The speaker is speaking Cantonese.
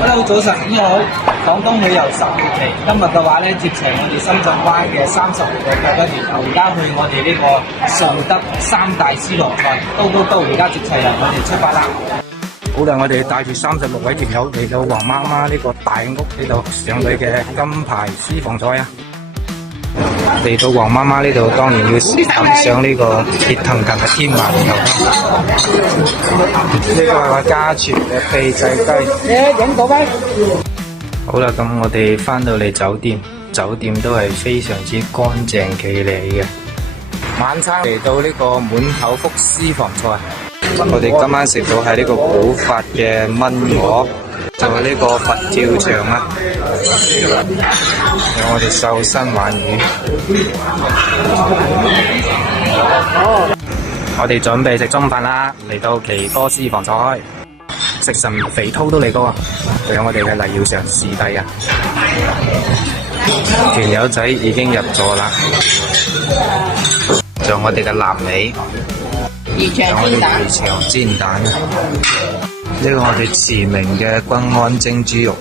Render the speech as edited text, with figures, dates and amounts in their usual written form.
Hello，早晨，你好，廣東旅遊10月期，今日嘅話咧，接齊我哋深圳灣嘅30號嘅腳一條，而家去我哋呢個順德3大私房菜，都，而家接齊啦，我哋出發啦！好啦，我哋帶住36位團友嚟到黃媽媽呢個大屋呢度上佢嘅金牌私房菜啊！嚟到黃媽媽呢度，當然要欣賞呢個熱騰騰嘅天麻油啦。呢個係我家傳嘅秘製雞。影到咩？好啦，咁我哋翻到嚟酒店，酒店都係非常之乾淨企理嘅。晚餐嚟到呢個滿口福私房菜，我哋今晚食到係呢個古法嘅炆鵝。就係呢個佛跳牆啦，有我哋瘦身鯇魚，我哋準備食中飯啦，嚟到奇哥私房菜，食神肥濤都嚟過，仲有我哋嘅黎耀祥師弟啊，團友仔已經入座啦，仲有我哋嘅臘味，仲有我哋魚腸煎蛋。呢個我哋馳名嘅均安蒸豬肉，